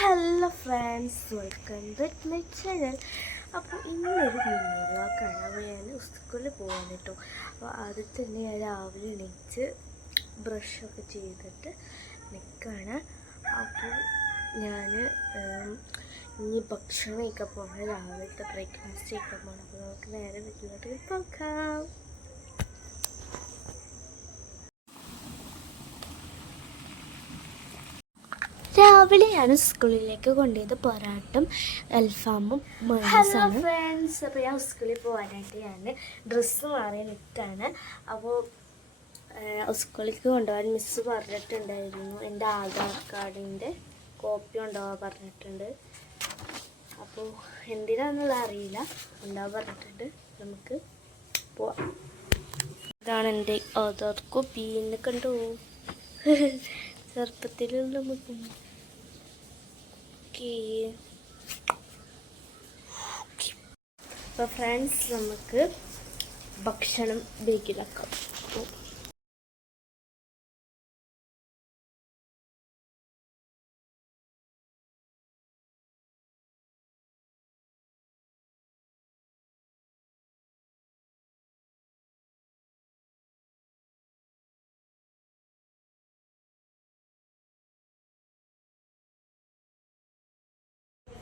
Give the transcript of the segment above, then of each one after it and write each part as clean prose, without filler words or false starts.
Hello friends, welcome back my channel. അപ്പോൾ ഇന്നൊരു mini വ്ളോഗാണ്. അപ്പോൾ ഞാൻ സ്കൂളിൽ പോകാൻ കേട്ടോ. അപ്പോൾ ആദ്യം തന്നെ ഞാൻ രാവിലെ എണീച്ച് ബ്രഷൊക്കെ ചെയ്തിട്ട് നിൽക്കുകയാണ്. അപ്പോൾ ഞാൻ ഇനി ഭക്ഷണം കഴിക്കാൻ പോകണം, രാവിലത്തെ ബ്രേക്ക്ഫാസ്റ്റ് കഴിക്കാൻ പോകണം. അപ്പോൾ നമുക്ക് നേരെ വീട്ടിലോട്ട് പോകാം. രാവിലെ ഞാൻ സ്കൂളിലേക്ക് കൊണ്ടുപോയത് പൊറാട്ടും അൽഫാമും മയോണൈസാണ്. ഫ്രണ്ട്സ്, അപ്പോൾ ഞാൻ സ്കൂളിൽ പോകാനായിട്ട് ഞാൻ ഡ്രസ്സ് മാറി നിൽക്കുകയാണ്. അപ്പോൾ സ്കൂളിലേക്ക് കൊണ്ടുപോകാൻ മിസ്സ് പറഞ്ഞിട്ടുണ്ടായിരുന്നു, എൻ്റെ ആധാർ കാർഡിൻ്റെ കോപ്പി കൊണ്ടുപോകാൻ പറഞ്ഞിട്ടുണ്ട്. അപ്പോൾ എന്തിനാണെന്നുള്ള അറിയില്ല, കൊണ്ടുപോകാൻ പറഞ്ഞിട്ടുണ്ട്. നമുക്ക് പോവാം. ഇതാണ് എൻ്റെ ആധാർ കോപ്പി. എന്നെ കണ്ടു ചെറുപ്പത്തിലുള്ള നമുക്ക്. അപ്പോൾ ഫ്രണ്ട്സ്, നമുക്ക് ഭക്ഷണം ബേക്കിലാക്കാം.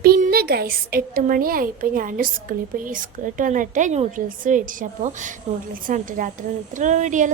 പിന്നെ ഗൈസ് 8 മണിയായപ്പോൾ ഞാൻ സ്കൂളിൽ പോയി. സ്കൂളിൽ വന്നിട്ട് നൂഡിൽസ് മേടിച്ചപ്പോൾ നൂഡിൽസ് വന്നിട്ട് രാത്രി വീഡിയോയിൽ